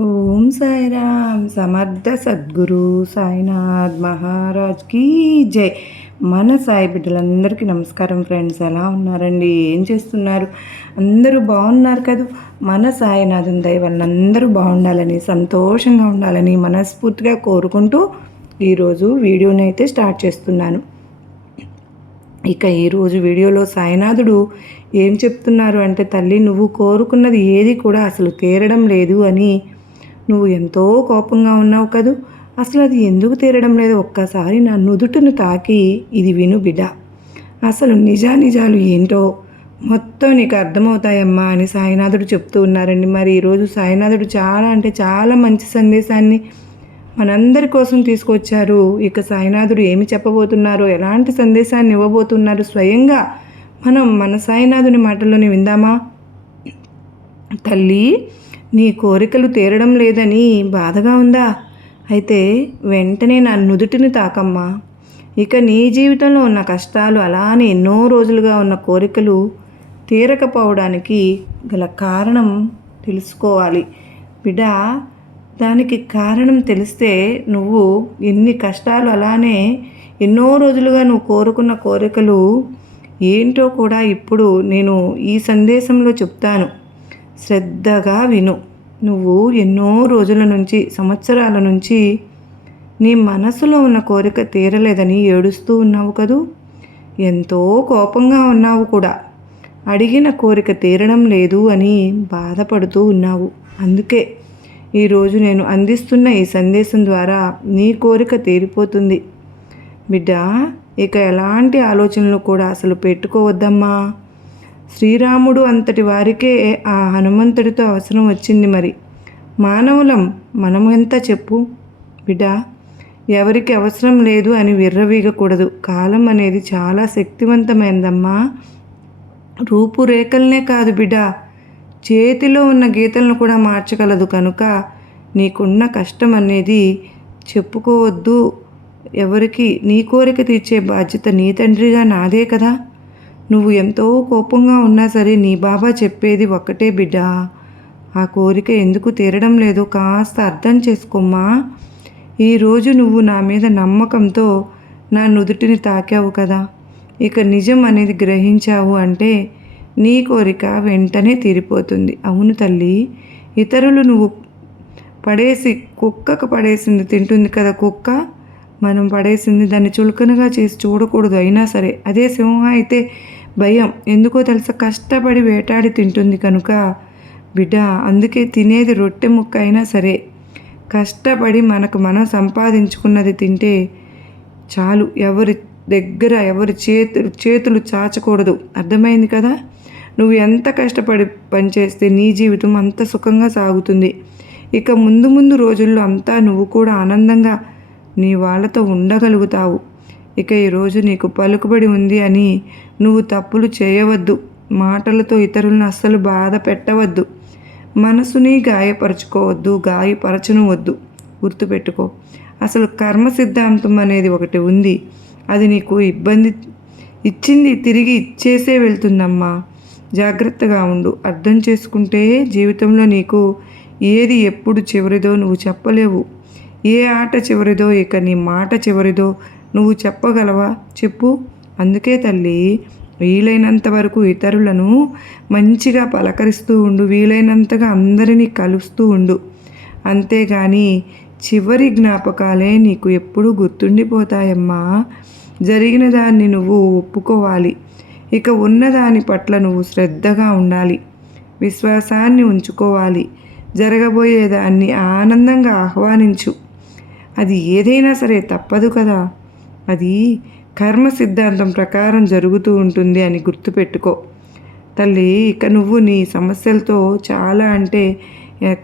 ఓం సాయిరామ్ సమర్థ సద్గురు సాయినాథ్ మహారాజ్ కీ జై. మన సాయి బిడ్డలందరికీ నమస్కారం ఫ్రెండ్స్ ఎలా ఉన్నారండి? ఏం చేస్తున్నారు? అందరూ బాగున్నారు కదా? మన సాయినాథుని దయ అందరూ బాగుండాలని సంతోషంగా ఉండాలని మనస్ఫూర్తిగా కోరుకుంటూ ఈరోజు వీడియోని అయితే స్టార్ట్ చేస్తున్నాను. ఇక ఈరోజు వీడియోలో సాయినాథుడు ఏం చెప్తున్నారు అంటే తల్లి నువ్వు కోరుకున్నది ఏది కూడా అసలు తీరడం లేదు అని నువ్వు ఎంతో కోపంగా ఉన్నావు కదూ. అసలు అది ఎందుకు తీరడం లేదు? ఒక్కసారి నా నుదుటిని తాకి ఇది విను బిడ్డ. అసలు నిజానిజాలు ఏంటో? మొత్తం నీకు అర్థమవుతాయమ్మా అని సాయినాథుడు చెప్తూ ఉన్నారండి. మరి ఈరోజు సాయినాథుడు చాలా అంటే చాలా మంచి సందేశాన్ని మనందరి కోసం తీసుకొచ్చారు. ఇక సాయినాథుడు ఏమి చెప్పబోతున్నారో ఎలాంటి సందేశాన్ని ఇవ్వబోతున్నారు స్వయంగా మనం మన సాయినాథుని మాటల్లోనే విందామా? తల్లి నీ కోరికలు తీరడం లేదని బాధగా ఉందా? అయితే వెంటనే నా నుదుటిని తాకమ్మా. ఇక నీ జీవితంలో ఉన్న కష్టాలు అలానే ఎన్నో రోజులుగా ఉన్న కోరికలు తీరకపోవడానికి గల కారణం తెలుసుకోవాలి. బిడ్డ దానికి కారణం తెలిస్తే నువ్వు ఎన్ని కష్టాలు అలానే ఎన్నో రోజులుగా నువ్వు కోరుకున్న కోరికలు ఏంటో కూడా ఇప్పుడు నేను ఈ సందేశంలో చెప్తాను. శ్రద్ధగా విను. నువ్వు ఎన్నో రోజుల నుంచి సంవత్సరాల నుంచి నీ మనసులో ఉన్న కోరిక తీరలేదని ఏడుస్తూ ఉన్నావు కదూ? ఎంతో కోపంగా ఉన్నావు కూడా. అడిగిన కోరిక తీరడం లేదు అని బాధపడుతూ ఉన్నావు. అందుకే ఈరోజు నేను అందిస్తున్న ఈ సందేశం ద్వారా నీ కోరిక తీరిపోతుంది. బిడ్డ ఇక ఎలాంటి ఆలోచనలు కూడా అసలు పెట్టుకోవద్దమ్మా. శ్రీరాముడు అంతటి వారికే ఆ హనుమంతుడితో అవసరం వచ్చింది మరి. మానవులం మనము ఎంత చెప్పు? బిడా ఎవరికి అవసరం లేదు అని విర్రవీగకూడదు. కాలం అనేది చాలా శక్తివంతమైందమ్మా. రూపురేఖలనే కాదు బిడ్డ చేతిలో ఉన్న గీతలను కూడా మార్చగలదు కనుక నీకున్న కష్టం అనేది చెప్పుకోవద్దు. ఎవరికి నీ కోరిక తీర్చే బాధ్యత నీ తండ్రిగా నాదే కదా? నువ్వు ఎంతో కోపంగా ఉన్నా సరే నీ బాబా చెప్పేది ఒక్కటే బిడ్డ. ఆ కోరిక ఎందుకు తీరడం లేదో కాస్త అర్థం చేసుకోమ్మా. ఈరోజు నువ్వు నా మీద నమ్మకంతో నా నుదుటిని తాకావు కదా. ఇక నిజం అనేది గ్రహించావు అంటే నీ కోరిక వెంటనే తీరిపోతుంది. అవును తల్లి. ఇతరులు నువ్వు పడేసి కుక్కకు పడేసింది తింటుంది కదా కుక్క. మనం పడేసింది దాన్ని చులకనగా చేసి చూడకూడదు అయినా సరే. అదే సింహం అయితే భయం. ఎందుకో తెలుసా? కష్టపడి వేటాడి తింటుంది కనుక. బిడ్డ అందుకే తినేది రొట్టె ముక్క అయినా సరే. కష్టపడి మనకు మనం సంపాదించుకున్నది తింటే చాలు. ఎవరి దగ్గర ఎవరి చేతులు చేతులు చాచకూడదు. అర్థమైంది కదా? నువ్వు ఎంత కష్టపడి పనిచేస్తే నీ జీవితం అంత సుఖంగా సాగుతుంది. ఇక ముందు ముందు రోజుల్లో అంతా నువ్వు కూడా ఆనందంగా నీ వాళ్ళతో ఉండగలుగుతావు. ఇక ఈరోజు నీకు పలుకుబడి ఉంది అని నువ్వు తప్పులు చేయవద్దు. మాటలతో ఇతరులను అస్సలు బాధ పెట్టవద్దు. మనసుని గాయపరచుకోవద్దు గాయపరచను వద్దు గుర్తుపెట్టుకో అసలు కర్మ సిద్ధాంతం అనేది ఒకటి ఉంది. అది నీకు ఇబ్బంది ఇచ్చింది తిరిగి ఇచ్చేసే వెళ్తుందమ్మా. జాగ్రత్తగా ఉండు. అర్థం చేసుకుంటే జీవితంలో నీకు ఏది ఎప్పుడు చివరిదో నువ్వు చెప్పలేవు. ఏ ఆట చివరిదో ఇక నీ మాట చివరిదో నువ్వు చెప్పగలవా? చెప్పు. అందుకే తల్లి వీలైనంత వరకు ఇతరులను మంచిగా పలకరిస్తూ ఉండు వీలైనంతగా అందరినీ కలుస్తూ ఉండు. అంతేగాని చివరి జ్ఞాపకాలే నీకు ఎప్పుడూ గుర్తుండిపోతాయమ్మా. జరిగిన దాన్ని నువ్వు ఒప్పుకోవాలి. ఇక ఉన్నదాని పట్ల నువ్వు శ్రద్ధగా ఉండాలి. విశ్వాసాన్ని ఉంచుకోవాలి. జరగబోయేదాన్ని ఆనందంగా ఆహ్వానించు. అది ఏదైనా సరే తప్పదు కదా. అది కర్మ సిద్ధాంతం ప్రకారం జరుగుతూ ఉంటుంది అని గుర్తుపెట్టుకో. తల్లి ఇక నువ్వు నీ సమస్యలతో చాలా అంటే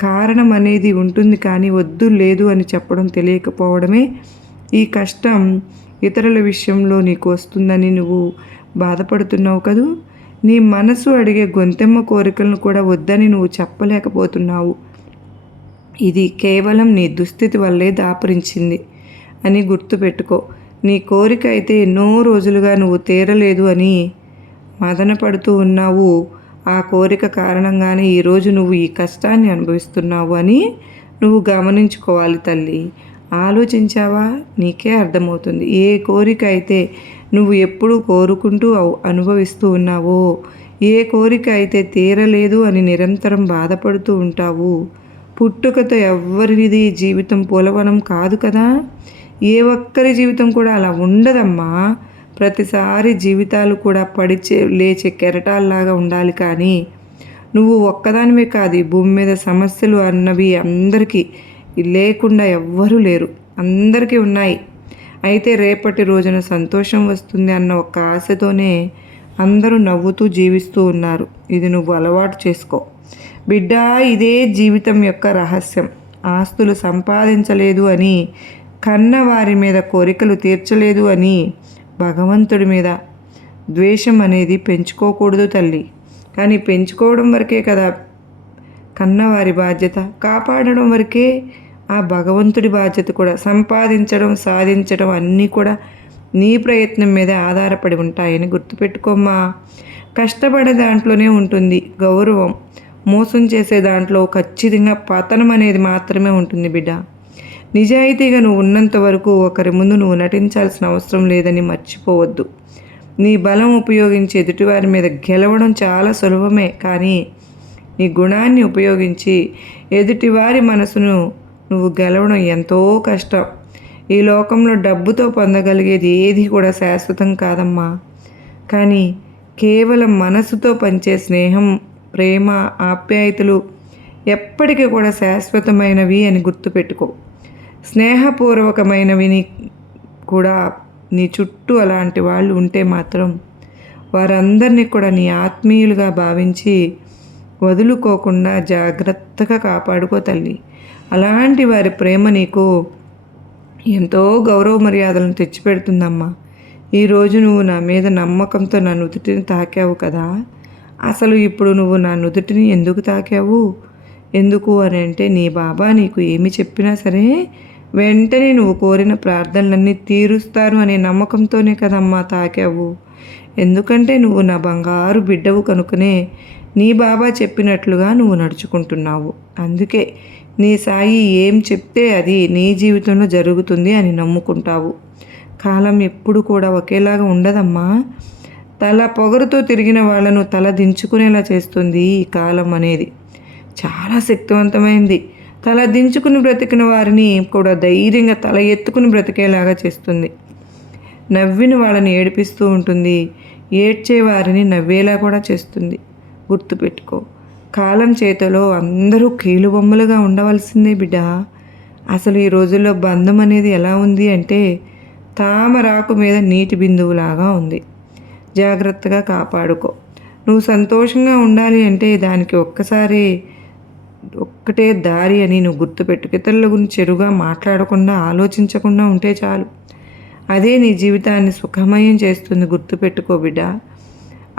కారణం అనేది ఉంటుంది కానీ వద్దు లేదు అని చెప్పడం తెలియకపోవడమే ఈ కష్టం. ఇతరుల విషయంలో నీకు వస్తుందని నువ్వు బాధపడుతున్నావు కదూ? నీ మనసు అడిగే గొంతెమ్మ కోరికలను కూడా వద్దని నువ్వు చెప్పలేకపోతున్నావు. ఇది కేవలం నీ దుస్థితి వల్లే దాపరించింది అని గుర్తుపెట్టుకో. నీ కోరిక అయితే ఎన్నో రోజులుగా నువ్వు తీరలేదు అని మదనపడుతూ ఉన్నావు. ఆ కోరిక కారణంగానే ఈరోజు నువ్వు ఈ కష్టాన్ని అనుభవిస్తున్నావు అని నువ్వు గమనించుకోవాలి తల్లి. ఆలోచించావా? నీకే అర్థమవుతుంది. ఏ కోరిక అయితే నువ్వు ఎప్పుడు కోరుకుంటూ అవ్- అనుభవిస్తూ ఉన్నావో ఏ కోరిక అయితే తీరలేదు అని నిరంతరం బాధపడుతూ ఉంటావు. పుట్టుకతో ఎవరిది జీవితం పోలవనం కాదు కదా. ఏ ఒక్కరి జీవితం కూడా అలా ఉండదమ్మా. ప్రతిసారి జీవితాలు కూడా పడిచే లేచే కెరటాల్లాగా ఉండాలి కానీ నువ్వు ఒక్కదానివే కాదు భూమి మీద సమస్యలు అన్నవి అందరికీ లేకుండా ఎవ్వరూ లేరు. అందరికీ ఉన్నాయి. అయితే రేపటి రోజున సంతోషం వస్తుంది అన్న ఒక ఆశతోనే అందరూ నవ్వుతూ జీవిస్తూ ఉన్నారు. ఇది నువ్వు అలవాటు చేసుకో. బిడ్డ ఇదే జీవితం యొక్క రహస్యం. ఆస్తులు సంపాదించలేదు అని కన్న వారి మీద కోరికలు తీర్చలేదు అని భగవంతుడి మీద ద్వేషం అనేది పెంచుకోకూడదు తల్లి. కానీ పెంచుకోవడం వరకే కదా కన్నవారి బాధ్యత. కాపాడడం వరకే ఆ భగవంతుడి బాధ్యత కూడా. సంపాదించడం సాధించడం అన్నీ కూడా నీ ప్రయత్నం మీద ఆధారపడి ఉంటాయని గుర్తుపెట్టుకోమ్మా. కష్టపడే దాంట్లోనే ఉంటుంది గౌరవం. మోసం చేసే దాంట్లో ఖచ్చితంగా పతనం అనేది మాత్రమే ఉంటుంది బిడ్డ. నిజాయితీగా నువ్వు ఉన్నంత వరకు ఒకరి ముందు నువ్వు నటించాల్సిన అవసరం లేదని మర్చిపోవద్దు. నీ బలం ఉపయోగించి ఎదుటివారి మీద గెలవడం చాలా సులభమే కానీ నీ గుణాన్ని ఉపయోగించి ఎదుటివారి మనసును నువ్వు గెలవడం ఎంతో కష్టం. ఈ లోకంలో డబ్బుతో పొందగలిగేది ఏది కూడా శాశ్వతం కాదమ్మా. కానీ కేవలం మనసుతో పంచే స్నేహం ప్రేమ ఆప్యాయతలు ఎప్పటికీ కూడా శాశ్వతమైనవి అని గుర్తుపెట్టుకో. స్నేహపూర్వకమైనవి నీ కూడా నీ చుట్టూ అలాంటి వాళ్ళు ఉంటే మాత్రం వారందరినీ కూడా నీ ఆత్మీయులుగా భావించి వదులుకోకుండా జాగ్రత్తగా కాపాడుకో తల్లి. అలాంటి వారి ప్రేమ నీకు ఎంతో గౌరవ మర్యాదలను తెచ్చిపెడుతుందమ్మా ఈరోజు నువ్వు నా మీద నమ్మకంతో నా నుదుటిని తాకావు కదా. అసలు ఇప్పుడు నువ్వు నా నుదుటిని ఎందుకు తాకావు? ఎందుకు అని అంటే నీ బాబా నీకు ఏమి చెప్పినా సరే వెంటనే నువ్వు కోరిన ప్రార్థనలన్నీ తీరుస్తారు అనే నమ్మకంతోనే కదమ్మా తాకావు. ఎందుకంటే నువ్వు నా బంగారు బిడ్డవు కనుకనే నీ బాబా చెప్పినట్లుగా నువ్వు నడుచుకుంటున్నావు. అందుకే నీ సాయి ఏం చెప్తే అది నీ జీవితంలో జరుగుతుంది అని నమ్ముకుంటావు. కాలం ఎప్పుడు కూడా ఒకేలాగా ఉండదమ్మా. తల పొగరుతో తిరిగిన వాళ్ళను తల దించుకునేలా చేస్తుంది ఈ కాలం అనేది. చాలా శక్తివంతమైంది. తల దించుకుని బ్రతికిన వారిని కూడా ధైర్యంగా తల ఎత్తుకుని బ్రతికేలాగా చేస్తుంది. నవ్విన వాళ్ళని ఏడిపిస్తూ ఉంటుంది. ఏడ్చే వారిని నవ్వేలా కూడా చేస్తుంది. గుర్తుపెట్టుకో కాలం చేతిలో అందరూ కీలుబొమ్మలుగా ఉండవలసిందే బిడ్డ. అసలు ఈ రోజుల్లో బంధం అనేది ఎలా ఉంది అంటే తామరాకు మీద నీటి బిందువులాగా ఉంది. జాగ్రత్తగా కాపాడుకో. నువ్వు సంతోషంగా ఉండాలి అంటే దానికి ఒక్కసారి ఒక్కటే దారి అని నువ్వు గుర్తుపెట్టుకు ఇతరుల గురించి చెరుగా మాట్లాడకుండా ఆలోచించకుండా ఉంటే చాలు. అదే నీ జీవితాన్ని సుఖమయం చేస్తుంది గుర్తుపెట్టుకో బిడ్డ.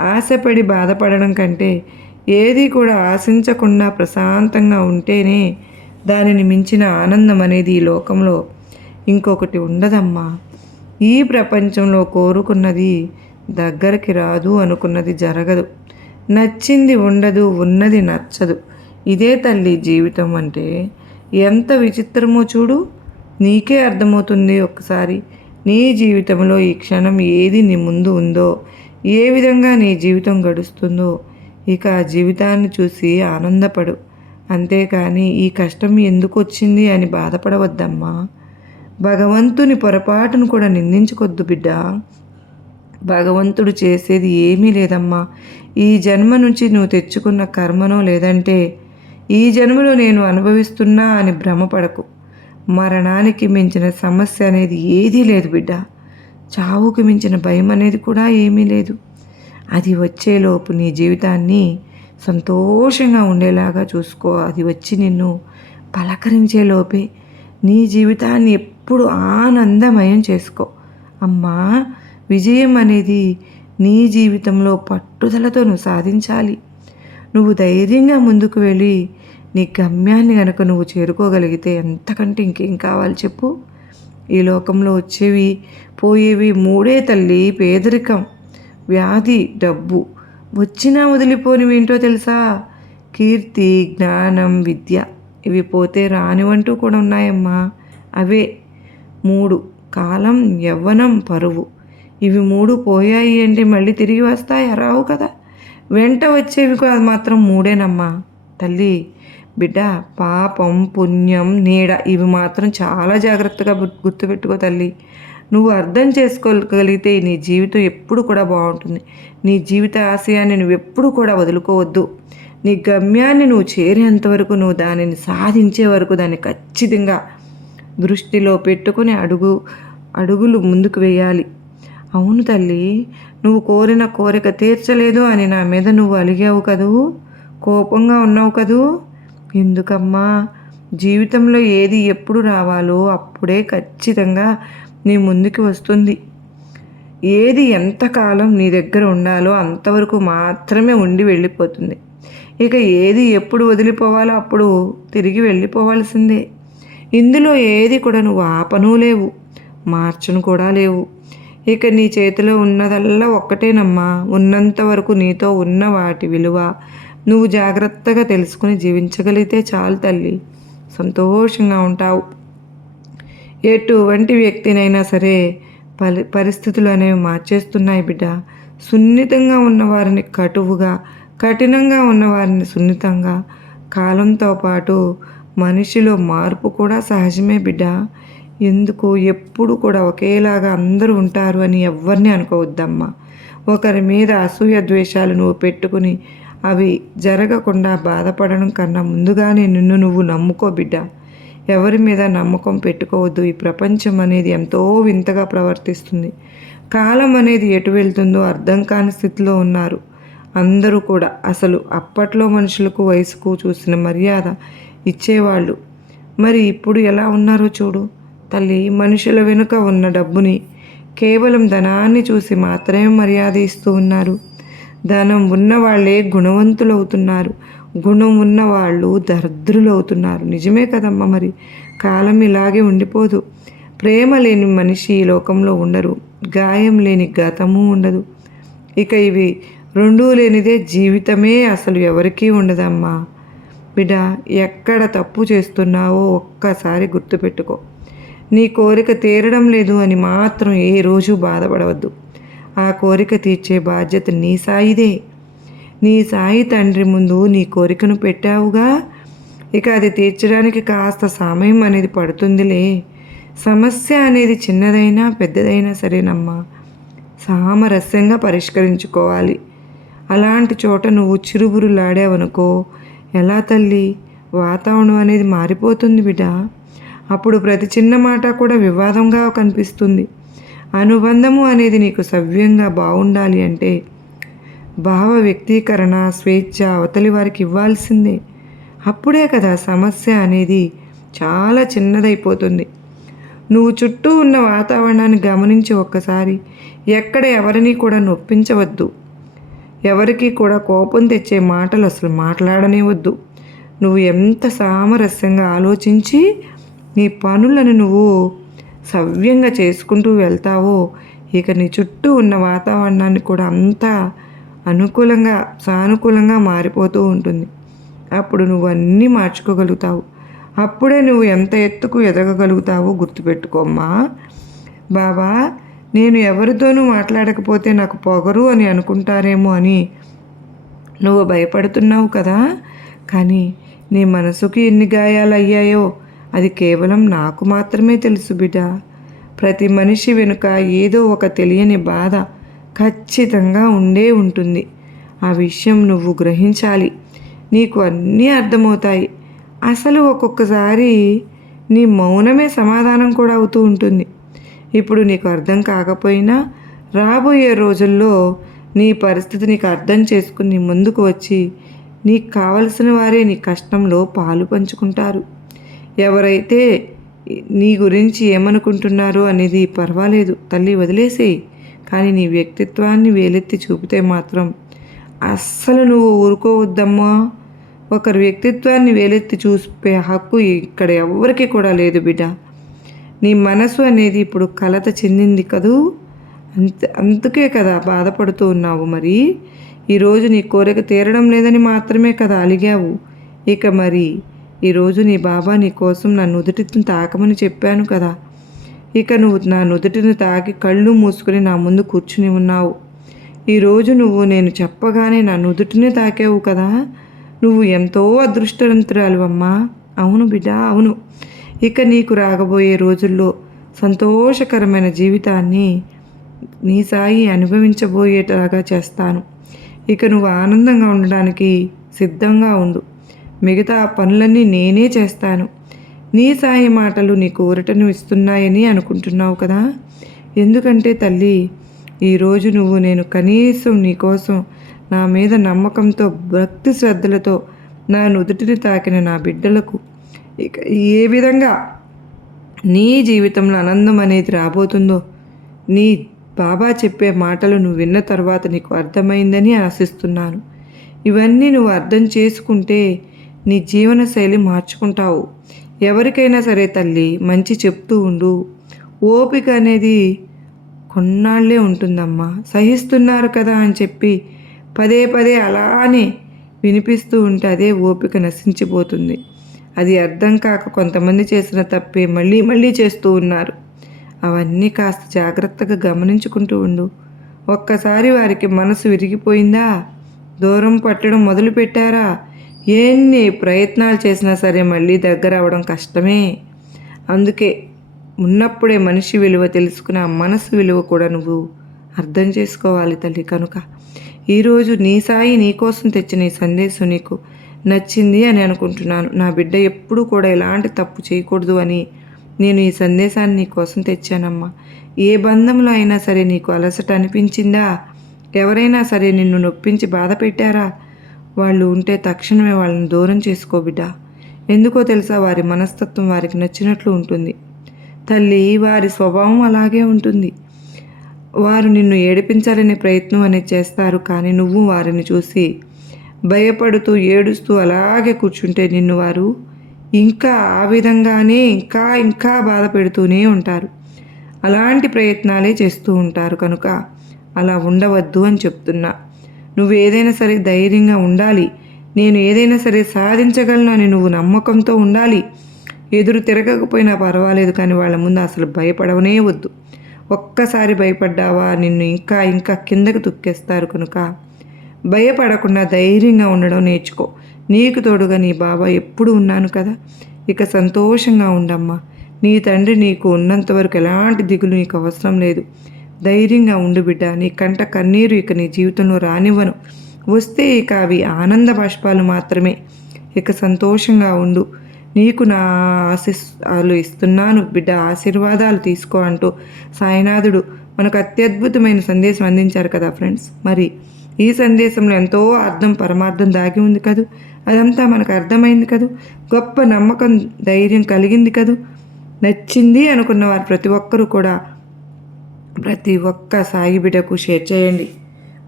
ఆశపడి బాధపడడం కంటే ఏది కూడా ఆశించకుండా ప్రశాంతంగా ఉంటేనే దానిని మించిన ఆనందం అనేది ఈ లోకంలో ఇంకొకటి ఉండదమ్మా. ఈ ప్రపంచంలో కోరుకున్నది దగ్గరికి రాదు అనుకున్నది జరగదు. నచ్చింది ఉండదు ఉన్నది నచ్చదు. ఇదే తల్లి జీవితం అంటే ఎంత విచిత్రమో చూడు. నీకే అర్థమవుతుంది ఒక్కసారి. నీ జీవితంలో ఈ క్షణం ఏది నీ ముందు ఉందో ఏ విధంగా నీ జీవితం గడుస్తుందో ఇక ఆ జీవితాన్ని చూసి ఆనందపడు. అంతేకాని ఈ కష్టం ఎందుకు వచ్చింది అని బాధపడవద్దమ్మా. భగవంతుని పొరపాటును కూడా నిందించుకొద్దు బిడ్డ. భగవంతుడు చేసేది ఏమీ లేదమ్మా. ఈ జన్మ నుంచి నువ్వు తెచ్చుకున్న కర్మనో లేదంటే ఈ జన్మలో నేను అనుభవిస్తున్నా అని భ్రమపడకు. మరణానికి మించిన సమస్య అనేది ఏదీ లేదు బిడ్డ. చావుకు మించిన భయం అనేది కూడా ఏమీ లేదు. అది వచ్చేలోపు నీ జీవితాన్ని సంతోషంగా ఉండేలాగా చూసుకో. అది వచ్చి నిన్ను పలకరించేలోపే నీ జీవితాన్ని ఎప్పుడు ఆనందమయం చేసుకో. అమ్మా విజయం అనేది నీ జీవితంలో పట్టుదలతో నువ్వు సాధించాలి. నువ్వు ధైర్యంగా ముందుకు వెళ్ళి నీ గమ్యాన్ని కనుక నువ్వు చేరుకోగలిగితే ఎంతకంటే ఇంకేం కావాలి చెప్పు. ఈ లోకంలో వచ్చేవి పోయేవి మూడే తల్లి పేదరికం వ్యాధి డబ్బు. వచ్చినా వదిలిపోనివి ఏంటో తెలుసా? కీర్తి జ్ఞానం విద్య. ఇవి పోతే రానివంటూ కూడా ఉన్నాయమ్మా. అవే. మూడు. కాలం యవ్వనం పరువు. ఇవి మూడు పోయాయి అంటే మళ్ళీ తిరిగి వస్తాయా? రావు కదా. వెంట వచ్చేవి కాదు మాత్రం మూడేనమ్మా. తల్లి బిడ్డ పాపం పుణ్యం నీడ ఇవి మాత్రం చాలా జాగ్రత్తగా గుర్తుపెట్టుకో తల్లి. నువ్వు అర్థం చేసుకోగలిగితే నీ జీవితం ఎప్పుడు కూడా బాగుంటుంది. నీ జీవిత ఆశయాన్ని నువ్వు ఎప్పుడు కూడా వదులుకోవద్దు. నీ గమ్యాన్ని నువ్వు చేరేంత వరకు నువ్వు దానిని సాధించే వరకు దాన్ని ఖచ్చితంగా దృష్టిలో పెట్టుకుని అడుగు అడుగులు ముందుకు వేయాలి. అవును తల్లి నువ్వు కోరిన కోరిక తీర్చలేదు అని నా మీద నువ్వు అలిగావు కదూ? కోపంగా ఉన్నావు కదూ? ఎందుకమ్మా? జీవితంలో ఏది ఎప్పుడు రావాలో అప్పుడే ఖచ్చితంగా నీ ముందుకు వస్తుంది. ఏది ఎంతకాలం నీ దగ్గర ఉండాలో అంతవరకు మాత్రమే ఉండి వెళ్ళిపోతుంది. ఇక ఏది ఎప్పుడు వదిలిపోవాలో అప్పుడు తిరిగి వెళ్ళిపోవాల్సిందే. ఇందులో ఏది కూడా నువ్వు ఆపను లేవు మార్చను కూడా లేవు. ఇక నీ చేతిలో ఉన్నదల్లా ఒక్కటేనమ్మా. ఉన్నంత వరకు నీతో ఉన్న వాటి విలువ నువ్వు జాగ్రత్తగా తెలుసుకుని జీవించగలిగితే చాలు తల్లి. సంతోషంగా ఉంటావు. ఎటువంటి వ్యక్తినైనా సరే పరి పరిస్థితులు అనేవి మార్చేస్తున్నాయి బిడ్డ. సున్నితంగా ఉన్నవారిని కటువుగా కఠినంగా ఉన్నవారిని సున్నితంగా కాలంతో పాటు మనిషిలో మార్పు కూడా సహజమే బిడ్డ. ఎందుకు? ఎప్పుడు కూడా ఒకేలాగా అందరూ ఉంటారు అని ఎవరిని అనుకోవద్దమ్మా. ఒకరి మీద అసూయ ద్వేషాలు నువ్వు పెట్టుకుని అవి జరగకుండా బాధపడడం కన్నా ముందుగానే నిన్ను నువ్వు నమ్ముకో బిడ్డ. ఎవరి మీద నమ్మకం పెట్టుకోవద్దు. ఈ ప్రపంచం అనేది ఎంతో వింతగా ప్రవర్తిస్తుంది. కాలం అనేది ఎటు వెళ్తుందో అర్థం కాని స్థితిలో ఉన్నారు. అందరూ కూడా అసలు అప్పట్లో మనుషులకు వయసుకు చూసిన మర్యాద ఇచ్చేవాళ్ళు. మరి ఇప్పుడు ఎలా ఉన్నారో చూడు. తల్లి మనుషుల వెనుక ఉన్న డబ్బుని కేవలం ధనాన్ని చూసి మాత్రమే మర్యాద ఇస్తూ ఉన్నారు. ధనం ఉన్నవాళ్ళే గుణవంతులు అవుతున్నారు గుణం ఉన్నవాళ్ళు దరిద్రులు అవుతున్నారు నిజమే కదమ్మా మరి? కాలం ఇలాగే ఉండిపోదు. ప్రేమ లేని మనిషి ఈ లోకంలో ఉండరు. గాయం లేని గతము ఉండదు. ఇక ఇవి రెండూ లేనిదే జీవితమే అసలు ఎవరికీ ఉండదమ్మా. బిడ్డ ఎక్కడ తప్పు చేస్తున్నావో ఒక్కసారి గుర్తుపెట్టుకో. నీ కోరిక తీరడం లేదు అని మాత్రం ఏ రోజు బాధపడవద్దు. ఆ కోరిక తీర్చే బాధ్యత నీ సాయిదే. నీ సాయి తండ్రి ముందు నీ కోరికను పెట్టావుగా. ఇక అది తీర్చడానికి కాస్త సమయం అనేది పడుతుందిలే. సమస్య అనేది చిన్నదైనా పెద్దదైనా సరేనమ్మా. సామరస్యంగా పరిష్కరించుకోవాలి. అలాంటి చోట నువ్వు చిరుబురులాడావనుకో. ఎలా తల్లి? వాతావరణం అనేది మారిపోతుంది బిడ్డ. అప్పుడు ప్రతి చిన్న మాట కూడా వివాదంగా కనిపిస్తుంది. అనుబంధము అనేది నీకు సవ్యంగా బాగుండాలి అంటే భావ వ్యక్తీకరణ స్వేచ్ఛ అవతలి వారికి ఇవ్వాల్సిందే. అప్పుడే కదా సమస్య అనేది చాలా చిన్నదైపోతుంది. నువ్వు చుట్టూ ఉన్న వాతావరణాన్ని గమనించి ఒక్కసారి. ఎక్కడ ఎవరిని కూడా నొప్పించవద్దు. ఎవరికి కూడా కోపం తెచ్చే మాటలు అసలు మాట్లాడనే వద్దు నువ్వు ఎంత సామరస్యంగా ఆలోచించి నీ పనులను నువ్వు సవ్యంగా చేసుకుంటూ వెళ్తావో ఇక నీ చుట్టూ ఉన్న వాతావరణాన్ని కూడా అంతా అనుకూలంగా సానుకూలంగా మారిపోతూ ఉంటుంది. అప్పుడు నువ్వు అన్నీ మార్చుకోగలుగుతావు. అప్పుడే నువ్వు ఎంత ఎత్తుకు ఎదగగలుగుతావో గుర్తుపెట్టుకోమ్మా బాబా నేను ఎవరితోనూ మాట్లాడకపోతే నాకు పొగరు అని అనుకుంటారేమో అని నువ్వు భయపడుతున్నావు కదా. కానీ నీ మనసుకి ఎన్ని గాయాలు అయ్యాయో అది కేవలం నాకు మాత్రమే తెలుసు బిడ్డ. ప్రతి మనిషి వెనుక ఏదో ఒక తెలియని బాధ ఖచ్చితంగా ఉండే ఉంటుంది. ఆ విషయం నువ్వు గ్రహించాలి. నీకు అన్నీ అర్థమవుతాయి. అసలు ఒక్కొక్కసారి నీ మౌనమే సమాధానం కూడా అవుతూ ఉంటుంది. ఇప్పుడు నీకు అర్థం కాకపోయినా రాబోయే రోజుల్లో నీ పరిస్థితి నీకు అర్థం చేసుకుని ముందుకు వచ్చి నీకు కావలసిన వారే నీ కష్టంలో పాలు పంచుకుంటారు. ఎవరైతే నీ గురించి ఏమనుకుంటున్నారో అనేది పర్వాలేదు తల్లి వదిలేసేయి. కానీ నీ వ్యక్తిత్వాన్ని వేలెత్తి చూపితే మాత్రం అస్సలు నువ్వు ఊరుకోవద్దమ్మా. ఒకరి వ్యక్తిత్వాన్ని వేలెత్తి చూపే హక్కు ఇక్కడ ఎవ్వరికి కూడా లేదు బిడ్డ. నీ మనసు అనేది ఇప్పుడు కలత చెందింది కదూ? అంత అందుకే కదా బాధపడుతూ ఉన్నావు మరి. ఈరోజు నీ కోరిక తీరడం లేదని మాత్రమే కదా అలిగావు. ఇక మరి ఈరోజు నీ బాబా నీ కోసం నా నుదుటిని తాకమని చెప్పాను కదా. ఇక నువ్వు నా నుదుటిని తాకి కళ్ళు మూసుకొని నా ముందు కూర్చుని ఉన్నావు. ఈరోజు నువ్వు నేను చెప్పగానే నా నుదుటినే తాకావు కదా. నువ్వు ఎంతో అదృష్టవంతురాలు అమ్మా అవును బిడ్డ అవును. ఇక నీకు రాగబోయే రోజుల్లో సంతోషకరమైన జీవితాన్ని నీ సాయి అనుభవించబోయేలాగా చేస్తాను. ఇక నువ్వు ఆనందంగా ఉండడానికి సిద్ధంగా ఉండు. మిగతా పనులన్నీ నేనే చేస్తాను. నీ సాయి మాటలు నీకు ఊరటను ఇస్తున్నాయని అనుకుంటున్నావు కదా? ఎందుకంటే తల్లి ఈరోజు నువ్వు నేను కనీసం నీకోసం నా మీద నమ్మకంతో భక్తి శ్రద్ధలతో నా నుదుటిని తాకిన నా బిడ్డలకు ఇక ఏ విధంగా నీ జీవితంలో ఆనందం అనేది రాబోతుందో నీ బాబా చెప్పే మాటలు నువ్వు విన్న తర్వాత నీకు అర్థమైందని ఆశిస్తున్నాను. ఇవన్నీ నువ్వు అర్థం చేసుకుంటే నీ జీవన శైలి మార్చుకుంటావు. ఎవరికైనా సరే తల్లి మంచి చెప్తూ ఉండు. ఓపిక అనేది కొన్నాళ్ళే ఉంటుందమ్మా. సహిస్తున్నారు కదా అని చెప్పి పదే పదే అలానే వినిపిస్తూ ఉంటే అదే ఓపిక నశించిపోతుంది. అది అర్థం కాక కొంతమంది చేసిన తప్పే మళ్ళీ మళ్ళీ చేస్తూ ఉన్నారు. అవన్నీ కాస్త జాగ్రత్తగా గమనించుకుంటూ ఉండు. ఒక్కసారి వారికి మనసు విరిగిపోయిందా? దూరం పట్టడం మొదలుపెట్టారా? ఎన్ని ప్రయత్నాలు చేసినా సరే మళ్ళీ దగ్గర అవడం కష్టమే. అందుకే ఉన్నప్పుడే మనిషి విలువ తెలుసుకున్న మనసు విలువ కూడా నువ్వు అర్థం చేసుకోవాలి తల్లి. కనుక ఈరోజు నీ సాయి నీకోసం తెచ్చిన ఈ సందేశం నీకు నచ్చింది అని అనుకుంటున్నాను. నా బిడ్డ ఎప్పుడూ కూడా ఎలాంటి తప్పు చేయకూడదు అని నేను ఈ సందేశాన్ని నీకోసం తెచ్చానమ్మా. ఏ బంధంలో అయినా సరే నీకు అలసట అనిపించిందా? ఎవరైనా సరే నిన్ను నొప్పించి బాధ పెట్టారా? వాళ్ళు ఉంటే తక్షణమే వాళ్ళని దూరం చేసుకో బిడ్డ. ఎందుకో తెలుసా వారి మనస్తత్వం వారికి నచ్చినట్లు ఉంటుంది. తల్లి వారి స్వభావం అలాగే ఉంటుంది. వారు నిన్ను ఏడిపించాలనే ప్రయత్నం అనేది చేస్తారు కానీ నువ్వు వారిని చూసి భయపడుతూ ఏడుస్తూ అలాగే కూర్చుంటే నిన్ను వారు ఇంకా ఆ విధంగానే ఇంకా ఇంకా బాధ పెడుతూనే ఉంటారు. అలాంటి ప్రయత్నాలే చేస్తూ ఉంటారు కనుక అలా ఉండవద్దు అని చెప్తున్నా. నువ్వు ఏదైనా సరే ధైర్యంగా ఉండాలి. నేను ఏదైనా సరే సాధించగలను అని నువ్వు నమ్మకంతో ఉండాలి. ఎదురు తిరగకపోయినా పర్వాలేదు కానీ వాళ్ళ ముందు అసలు భయపడవనే వద్దు. ఒక్కసారి భయపడ్డావా? నిన్ను ఇంకా ఇంకా కిందకు తొక్కేస్తారు కనుక. భయపడకుండా ధైర్యంగా ఉండడం నేర్చుకో. నీకు తోడుగా నీ బాబా ఎప్పుడు ఉన్నాను కదా. ఇక సంతోషంగా ఉండమ్మా. నీ తండ్రి నీకు ఉన్నంత వరకు ఎలాంటి దిగులు నీకు అవసరం లేదు. ధైర్యంగా ఉండు బిడ్డ నీ కంట కన్నీరు ఇక నీ జీవితంలో రానివ్వను. వస్తే ఇక అవి ఆనంద బాష్పాలు మాత్రమే. ఇక సంతోషంగా ఉండు. నీకు నా ఆశీస్సులు ఇస్తున్నాను బిడ్డ ఆశీర్వాదాలు తీసుకో అంటూ సాయినాథుడు మనకు అత్యద్భుతమైన సందేశం అందించారు కదా ఫ్రెండ్స్. మరి ఈ సందేశంలో ఎంతో అర్థం పరమార్థం దాగి ఉంది కదూ? అదంతా మనకు అర్థమైంది కదూ? గొప్ప నమ్మకం ధైర్యం కలిగింది కదూ? నచ్చింది అనుకున్న వారు ప్రతి ఒక్కరూ కూడా ప్రతి ఒక్క సాయి బిడ్డకు షేర్ చేయండి.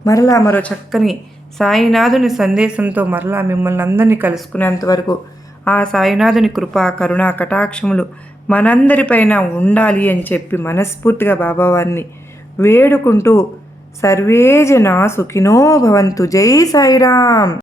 మరలా మరో చక్కని సాయినాథుని సందేశంతో మరలా మిమ్మల్ని అందరినీ కలుసుకునేంత వరకు ఆ సాయినాథుని కృప కరుణ కటాక్షములు మనందరిపైన ఉండాలి అని చెప్పి మనస్ఫూర్తిగా బాబావారిని వేడుకుంటూ సర్వేజ నా సుఖినో భవంతు. జై సాయిరామ్!